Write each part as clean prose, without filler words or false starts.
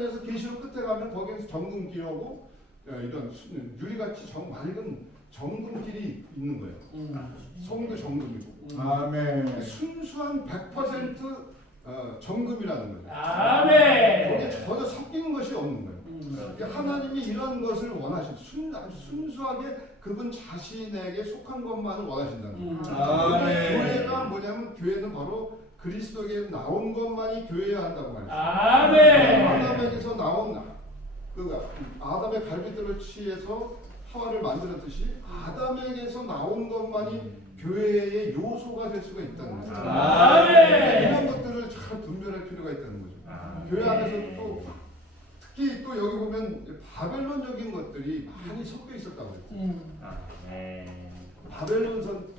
4장에서 계시록 끝에 가면 거기에서 정금길하고 이런 유리같이 맑은 정금길이 있는 거예요. 성도 정금이고. 아멘. 순수한 100% 정금이라는 거예요. 아멘. 거기에 전혀 섞이는 것이 없는 거예요. 그러니까 하나님이 이런 것을 원하신 아주 순수하게 그분 자신에게 속한 것만을 원하신다는 거예요. 아멘. 교회가 뭐냐면 교회는 바로 그리스도에게 나온 것만이 교회여야 한다고 말했어요. 아멘. 아담에게서 나온 아담의 갈비뼈를 취해서 하와를 만들었듯이 아담에게서 나온 것만이 교회의 요소가 될 수가 있다는 거죠. 아멘. 이런 것들을 잘 분별할 필요가 있다는 거죠. 교회 안에서도 또 특히 또 여기 보면 바벨론적인 것들이 많이 섞여 있었다고 그랬어요.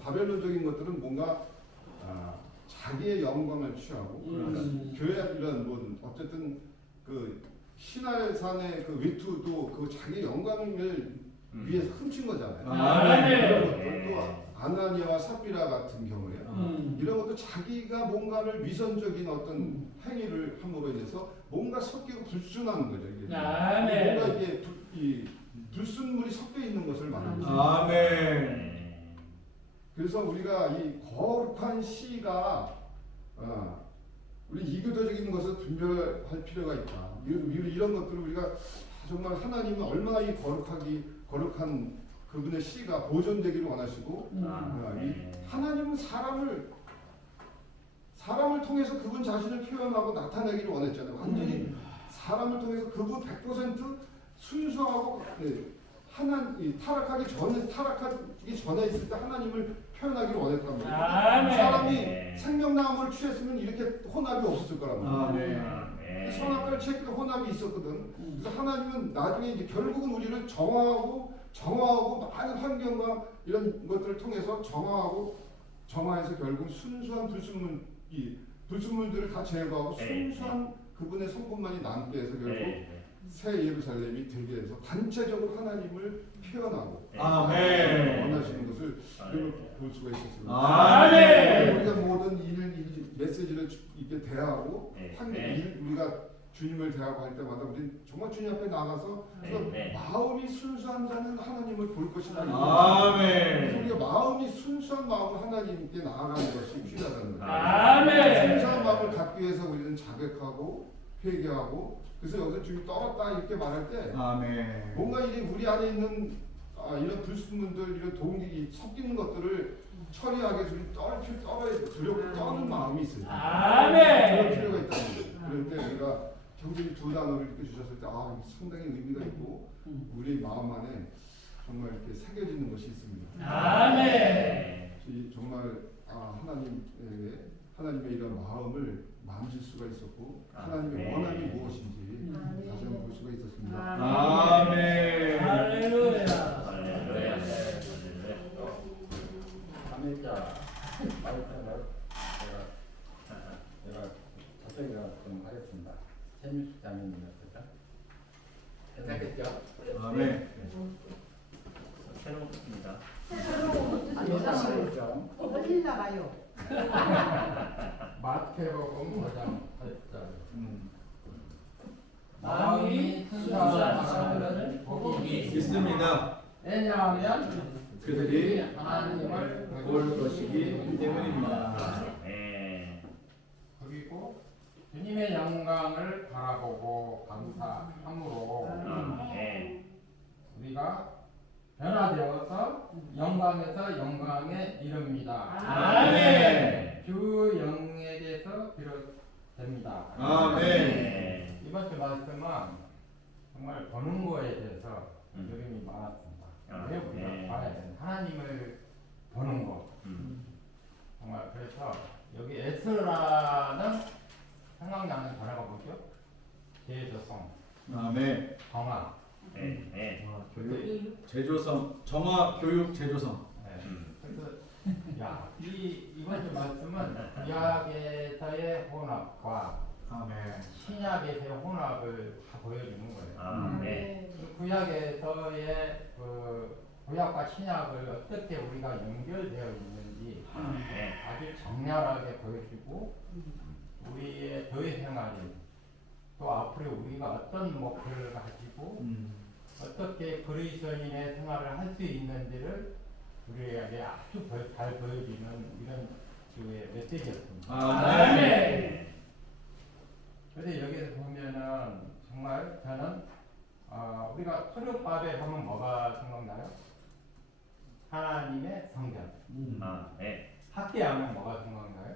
바벨론적인 것들은 뭔가 자기의 영광을 취하고 교회 이런 뭐 어쨌든 그 시날산의 그 외투도 그 자기 영광을 위해서 훔친 거잖아요. 이런 것들도 아나니아와 삽비라 같은 경우에 이런 것도 자기가 뭔가를 위선적인 어떤 행위를 함으로 인해서 뭔가 섞이고 불순하는 거죠. 이게 뭔가 이게 이 불순물이 섞여 있는 것을 말하는 거죠. 아멘. 그래서 우리가 이 거룩한 시가 우리 이교도적인 것을 분별할 필요가 있다. 이런 것들을 우리가 정말 하나님은 얼마나 이 거룩한 그분의 시가 보존되기를 원하시고 하나님은 사람을 통해서 그분 자신을 표현하고 나타내기를 원했잖아요. 완전히 사람을 통해서 그분 100% 순수하고 타락하기 전에 있을 때 하나님을 표현하기를 원했단 말이에요. 사람이 생명나무를 취했으면 이렇게 혼합이 없었을 거란 말이에요. 선악과를 취했을 때 혼합이 있었거든. 그래서 하나님은 나중에 이제 결국은 우리를 정화하고 많은 환경과 이런 것들을 통해서 정화해서 결국 순수한 불순물들을 다 제거하고 순수한 그분의 성품만이 남게 해서 결국 새 예루살렘이 되게 해서 단체적으로 하나님을 표현하고 원하시는 것을 볼 수가 있었습니다. 아멘. 우리가 모든 메시지를 이렇게 대하고 우리가 주님을 대하고 할 때마다 우리 정말 주님 앞에 나가서 마음이 순수한 자는 하나님을 볼 것이다. 아멘. 우리가 마음이 순수한 마음으로 하나님께 나아가는 것이 필요하다는 거예요. 아멘. 순수한 마음을 갖기 위해서 우리는 자백하고 회개하고 그래서 여기서 주님 떨었다 이렇게 말할 때 아멘. 뭔가 이제 우리 안에 있는 이런 불순물들 이런 동기 섞이는 것들을 처리하기 위해서 두렵고 떠는 마음이 있어요. 아멘. 그럴 필요가 있다는 거예요. 그런데 우리가 경제비 두 단어를 이렇게 주셨을 때 상당히 의미가 있고 우리 마음 안에 정말 이렇게 새겨지는 것이 있습니다. 아멘. 정말 하나님의 이런 마음을 만질 수가 있었고 하나님의 원함이 무엇인지 다시 한번 볼 수가 있었습니다. 아멘. 할렐루야. 감회자 제가 자석이가 좀 하겠습니다. 최민수 자매님이었죠? 괜찮겠죠? 아멘. 새롭습니다. 어딜 나가요? 마태복음 5장 8절 마음이 순수한 사람들은 복이 있습니다. 왜냐하면 그들이 하나님을 볼 것이기 때문입니다. 그리고 주님의 영광을 바라보고 감사함으로 우리가 변화되어서 영광에서 영광에 이릅니다. 아멘. 주 영에게서 비롯됩니다. 아멘. 이번 주 말씀은 정말 보는 거에 대해서 요즘이 많았습니다. 왜 우리가 봐야 되는 하나님을 보는 거. 정말 그래서 여기 에스라는 생각나는 단어가 뭐죠? 제조성, 아멘. 정화. 교육 제조성, 정화 교육 제조성. 그래서 이번 주 말씀은 구약에서의 혼합과 신약에서의 혼합을 다 보여주는 거예요. 구약에서의 구약과 신약을 어떻게 우리가 연결되어 있는지 아주 적나라하게 보여주고 우리의 교회 생활이 또 앞으로 우리가 어떤 목표를 가지고 어떻게 그리스도인의 생활을 할 수 있는지를 우리에게 아주 잘 보여주는 이런 주의 메시지였습니다. 아멘. 그런데 여기서 보면은 정말 저는 우리가 소력밥에 하면 뭐가 생각나요? 하나님의 성전. 학계하면 뭐가 생각나요?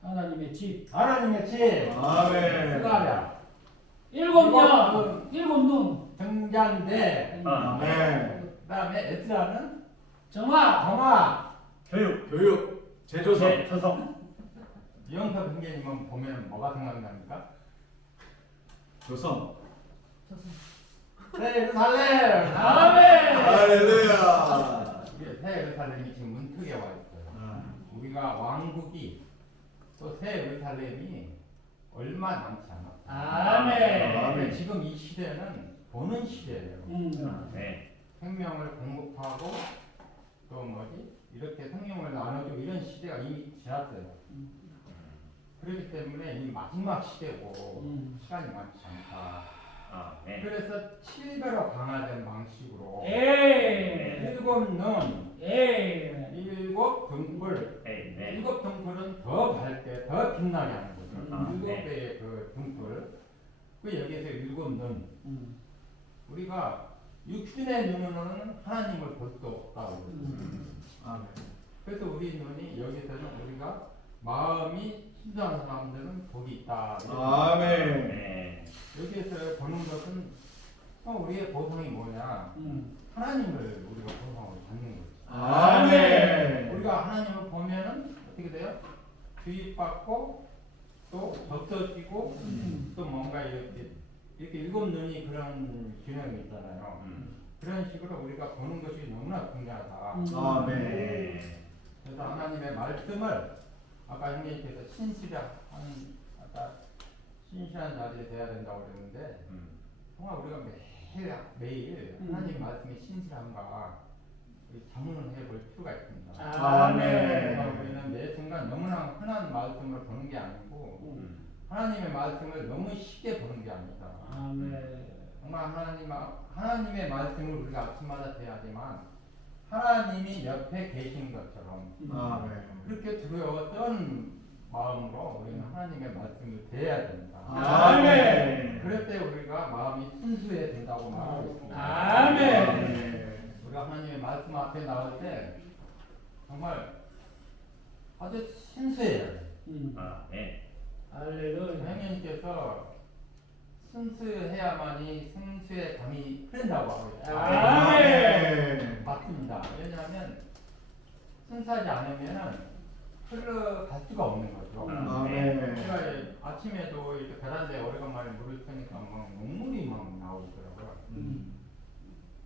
하나님의 집. 하나님의 집. 아멘. 그거야. 일곱 눈. 정장대. 아멘. 그다음에 에스라는 정화. 정화. 교육 제조선 이영석 선생님은 보면 뭐가 생각납니까? 조선. 새 예루살렘. 아멘. 할렐루야. 이게 새 예루살렘이 지금 문턱에 와 있어요. 우리가 왕국이 또 새 예루살렘이 얼마 남지 않았어요. 아멘. 아멘. 지금 이 시대는 보는 시대예요. 생명을 공급하고 또 뭐지 이렇게 생명을 나눠주고 이런 시대가 이미 지났어요. 그렇기 때문에 이 마지막 시대고 시간이 많지 않다. 그래서 7배로 강화된 방식으로 예. 7눈, 예. 7등불, 7등불은 더 밝게 더 빛나게 하는 거죠. 7배의 그 등불. 그 여기에서 7눈. 우리가 육신의 눈으로는 하나님을 볼 수 없다고. 아멘. 그래서 우리 눈이 여기서는 우리가 마음이 순수한 사람들은 복이 있다. 아멘. 여기에서 보는 것은 우리의 보상이 뭐냐? 하나님을 우리가 보상으로 받는 거죠. 아멘. 우리가 하나님을 보면은 어떻게 돼요? 주입받고 또 덮어지고 또 뭔가 이렇게 일곱 눈이 그런 균형이 있잖아요. 그런 식으로 우리가 보는 것이 너무나 중요하다. 아멘. 그래서 하나님의 말씀을 아까 형님께서 아까 신실한 자들이 돼야 된다고 그랬는데 정말 우리가 매일 하나님 말씀이 신실한가 자문을 해볼 필요가 있습니다. 아멘. 우리는 매 순간 너무나 흔한 말씀을 보는 게 아니고 하나님의 말씀을 너무 쉽게 보는 게 아니다. 아멘. 정말 하나님의 말씀을 우리가 아침마다 돼야지만 하나님이 옆에 계신 것처럼 아멘. 그렇게 두려웠던 마음으로 우리는 하나님의 말씀을 대해야 됩니다. 아멘. 그럴 때 우리가 마음이 순수해야 된다고 말하고 있습니다. 아멘. 우리가 하나님의 말씀 앞에 나올 때 정말 아주 순수해야 돼요. 할렐루야. 형님께서 순수해야만이 순수의 감이 흐른다고 하고 있어요. 아멘. 맞습니다. 왜냐하면 순수하지 않으면 흘러갈 수가 없는 거죠. 아멘. 제가 아침에도 이렇게 베란다에 오래간만에 물을 트니까 막 녹물이 막 나오더라고요.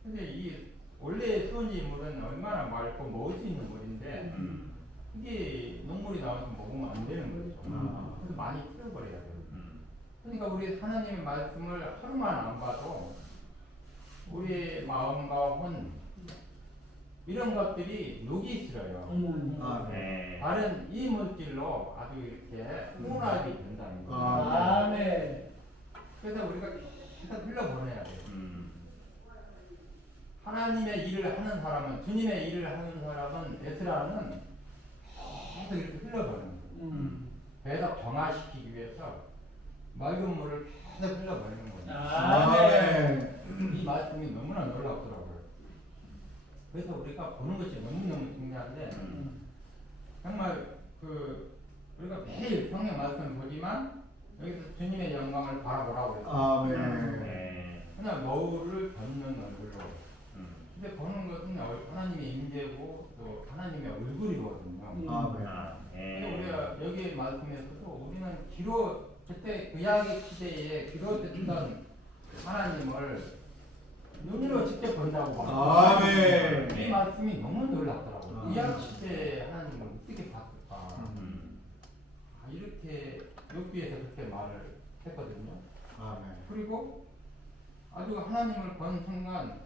근데 이 원래 수은지 물은 얼마나 맑고 먹을 수 있는 물인데 이게 녹물이 나와서 먹으면 안 되는 거죠. 그래서 많이 풀어버려야 돼요. 그러니까 우리 하나님의 말씀을 하루만 안 봐도 우리의 마음과 혼 이런 것들이 녹이 있어요. 아멘. 다른 이 물질로 아주 이렇게 혼합이 된다는 거예요. 아멘. 그래서 우리가 계속 흘려보내야 돼요. 하나님의 일을 하는 사람은 주님의 일을 하는 사람은 에스라는 계속 이렇게 흘려보내는 거예요. 계속 정화시키기 위해서 맑은 물을 계속 흘려보내는 거예요. 아멘. 이 말씀이 너무나 놀랍더라고요. 그래서 우리가 보는 것이 너무너무 중요한데 정말 우리가 매일 성경 말씀을 보지만 여기서 주님의 영광을 바라보라고 그랬어요. 아멘. 그냥 거울을 덮는 얼굴로. 근데 보는 것은 하나님의 임재고 또 하나님의 얼굴이거든요. 아멘. 근데 우리가 여기 말씀에서도 우리는 그때 구약의 시대에 기로 됐던 하나님을 눈으로 직접 본다고 봐요. 아멘. 이 말씀이 너무 놀랍더라고요. 아멘. 구약 시대의 하나님을 어떻게 봤을까? 이렇게 욥기에서 그렇게 말을 했거든요. 아멘. 그리고 아주 하나님을 본 순간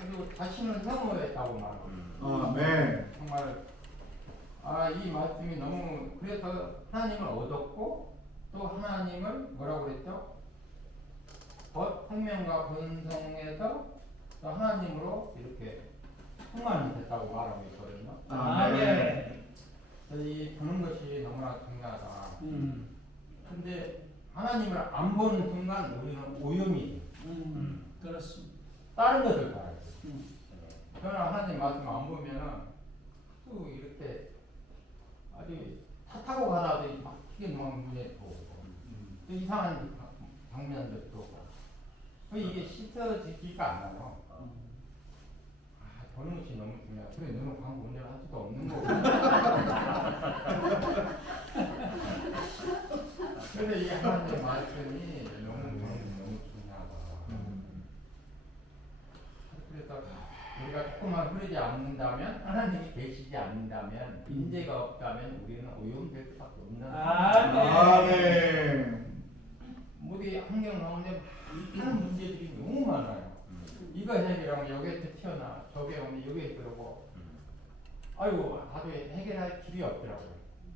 아주 자신을 혐오했다고 말합니다. 아멘. 정말 이 말씀이 너무 그래서 하나님을 얻었고 또 하나님을 뭐라고 그랬죠? 생명과 번성에서 또 하나님으로 이렇게 충만이 됐다고 말하고 있거든요. 아멘. 그래서 이 보는 것이 너무나 중요하다. 근데 하나님을 안 보는 순간 우리는 오염이 돼요. 그렇습니다. 다른 것을 봐야 돼요. 음. 저는 하나님 말씀 안 보면은 또 이렇게 아주 차 타고 가다가 막 튀게 막 눈에 보고 또 이상한 장면들도 보고 이게 씻어지지가 않아요. 보는 것이 너무 중요해. 그래 너는 광고 운전을 할 수도 없는 거고. 그래서 이 하나님의 말씀이 너무 중요하다. 그래서 우리가 조금만 흐르지 않는다면, 하나님이 계시지 않는다면, 인재가 없다면 우리는 오염될 수밖에 없는. 아멘. 우리 환경 가운데 많은 문제들이 너무 많아요. 이거 해결하면 여기에 튀어나, 저게 오면 여기에 들어오고, 아이고, 나도 해결할 길이 없더라고요.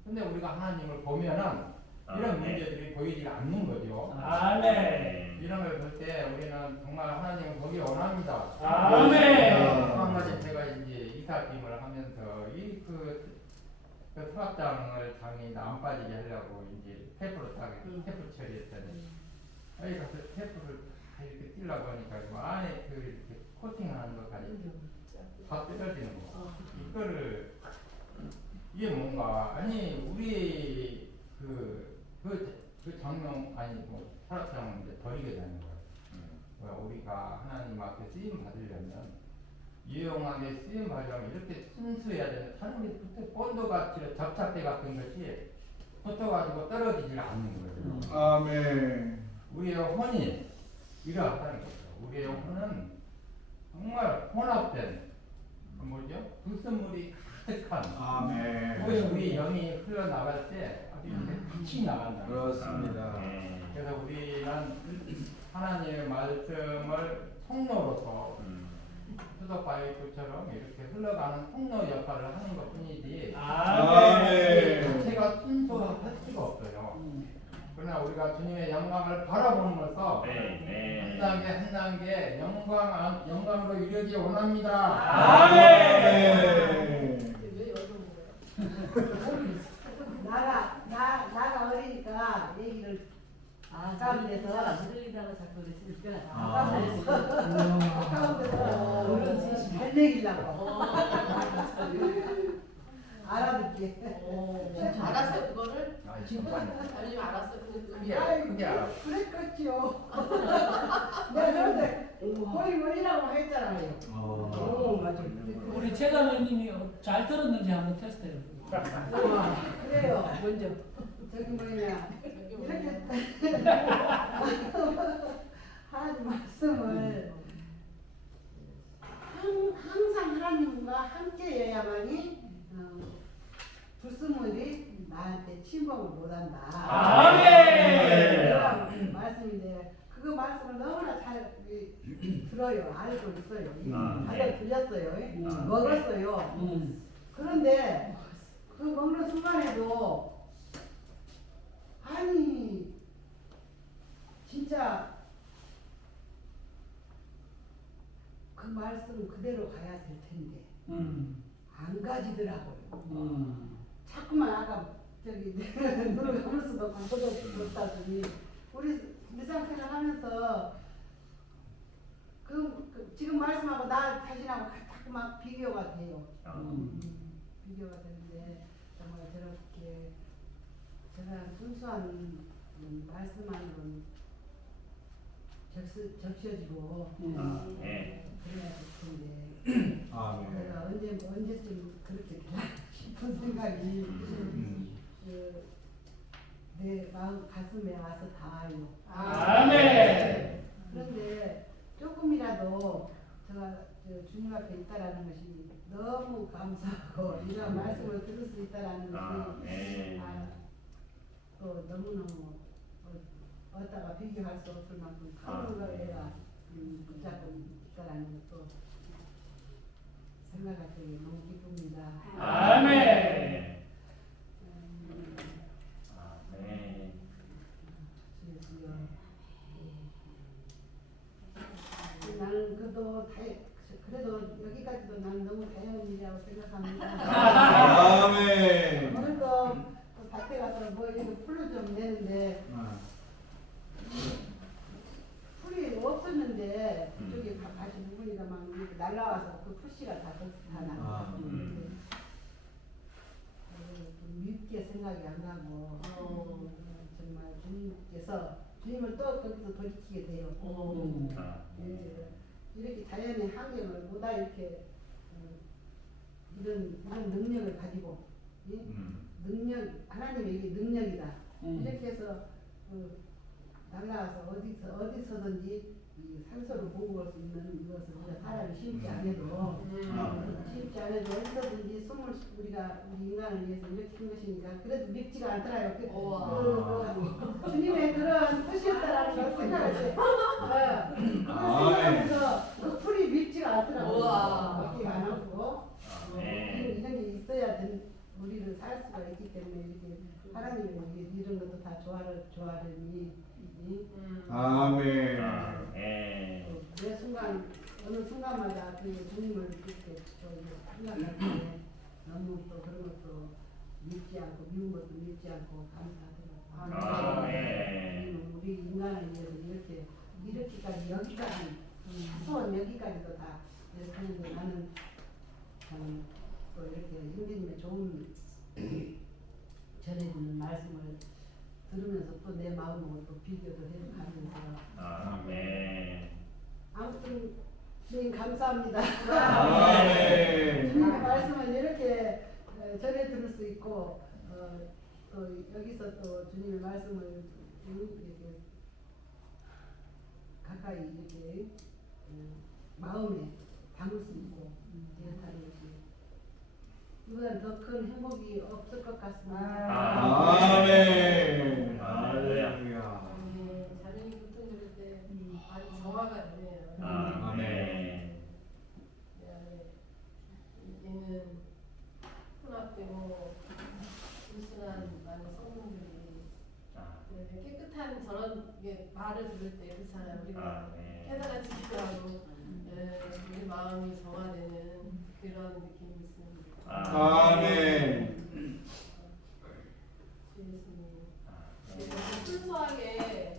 근데 우리가 하나님을 보면은 이런 문제들이 보이지 않는 거죠. 아멘. 이런 걸 볼 때 우리는 정말 하나님을 보기 원합니다. 아멘. 한 가지 제가 이제 이사팀을 하면서 그 수학장을 장이 안 빠지게 하려고 이제 테이프로 테이프 처리했더니 여기 가서 테이프를 다 이렇게 띄려고 하니까 그 안에 그 이렇게 코팅하는 것까지 다 뜯어지는 거. 이거를 이게 뭔가 아니 우리 그 장면 아니 뭐 철학장은 이제 버리게 되는 거예요. 우리가 하나님 앞에 쓰임 받으려면 유용하게 쓰임 받으려면 이렇게 순수해야 되는 사람이 본드같이 접착제 같은 것이 붙어가지고 떨어지질 않는 거예요. 아멘. 우리의 혼이 이러하다는 거죠. 우리의 혼은 정말 혼합된 뭐죠? 불순물이 가득한 아멘. 우리 영이 흘러나갈 때 아주 이렇게 빛이 나간다. 그렇습니다. 그래서 우리는 하나님의 말씀을 통로로서 수도 파이프처럼 이렇게 흘러가는 통로 역할을 하는 것 뿐이지 아멘. 자체가 순수할 수가 없어요. 그러나 우리가 주님의 영광을 바라봄으로써 한 단계 한 단계 영광으로 이르기 원합니다. 아멘. 왜 어려운 거야? 나가 어리니까 얘기를 가운데서 들리다가 자꾸 그랬으니까 가운데서 잘 얘기려고 알아듣게. 알았어요 그거를? 진짜 아니면 알았어요 그게 알아. 그랬겠지요. 내가 그런데 거의 뭐이라고 했잖아요. 맞아. 우리 최가모님이 잘 들었는지 한번 테스트해요. 그래요. 먼저 저기 뭐냐 이렇게 하나님 말씀을 항상 하나님과 함께여야만이 불순물이 나한테 침범을 못한다. 아멘. 그런 말씀인데 그 말씀을 너무나 잘 들어요. 알고 있어요. 받아 들렸어요. 먹었어요. 그런데 그 먹는 순간에도 아니 진짜 그 말씀 그대로 가야 될 텐데 안 가지더라고요. 자꾸만 아까 저기 눈을 감을 수도 없고 저도 못하더니 우리 일상생활 하면서 지금 말씀하고 나 자신하고 자꾸만 비교가 돼요. 비교가 되는데 정말 저렇게 저런 순수한 말씀만으로는 적셔지고 그래야 될 텐데 아멘. 내가 언제쯤 그렇게 되나 싶은 생각이 내 마음 가슴에 와서 닿아요. 아멘. 그런데 조금이라도 제가 주님 앞에 있다라는 것이 너무 감사하고 이런 말씀을 들을 수 있다라는 것이 또 너무너무 어디다가 비교할 수 없을 만큼 큰 거에가 붙잡고 있다라는 것도 생각할 때 너무 기쁩니다. 아멘. 주여 나는 그래도 여기까지도 나는 너무 다양한 일이라고 생각합니다. 아멘. 오늘도 또 밭에 가서 뭐 이렇게 풀을 좀 내는데 풀이 없었는데 저기 같이 누구니가 막 이렇게 날라와서 그 풀씨가 다 나왔거든요. 좀 밉게 생각이 안 나고 정말 주님을 또 거기서 돌이키게 돼요. 이제 이렇게 자연의 환경을 보다 이렇게 이런 능력을 가지고 능력 하나님의 이게 능력이다. 이렇게 해서 날라와서 어디서든지 이 산소를 보고올 수 있는 이것을 우리가 사람이 쉽지 않아도 쉽지 않아도 어디서든지 우리 인간을 위해서 이렇게 한 것이니까 그래도 밉지가 않더라요. 주님의 그런 뜻이었다라는 걸 생각할 때 생각하면서 그 풀이 밉지가 않더라고요. 밉지가 안 하고 이런 게 있어야 우리를 살 수가 있기 때문에 이렇게 하나님의 이런 것도 다 조아르니 아멘. 매 순간 어느 순간마다 그 주님을 이렇게 생각할 때 너무 또 그런 것도 믿지 않고 미운 것도 믿지 않고 감사하더라고요. 우리 인간을 위해서 이렇게까지 여기까지 사소한 여기까지도 다 이렇게 하는데 나는 또 이렇게 형제님의 좋은 전해주는 말씀을 들으면서 또 내 마음으로 또 비교도 해가면서 아무튼 주님 감사합니다. 주님의 말씀을 이렇게 전해 들을 수 있고 또 여기서 또 주님의 말씀을 이렇게 가까이 이렇게 마음에 담을 수 있고 이렇다는 것이 이보다 더 큰 행복이 없을 것 같습니다. 아멘. 할렐루야. 자녀이 보통 그럴 때 많이 정화가 되네요. 아멘. 얘는 혼합되고 불순한 많은 성분들이 깨끗한 저런 말을 들을 때 그렇잖아요. 우리가 깨달아지기도 하고 우리 마음이 정화되는 그런 느낌이 있습니다. 아멘. 순수하게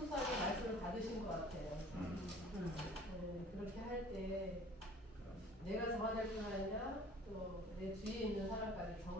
말씀을 받으신 것 같아요. 그렇게 할 때 내가 정화될 뿐 아니라 또 내 주위에 있는 사람까지 정화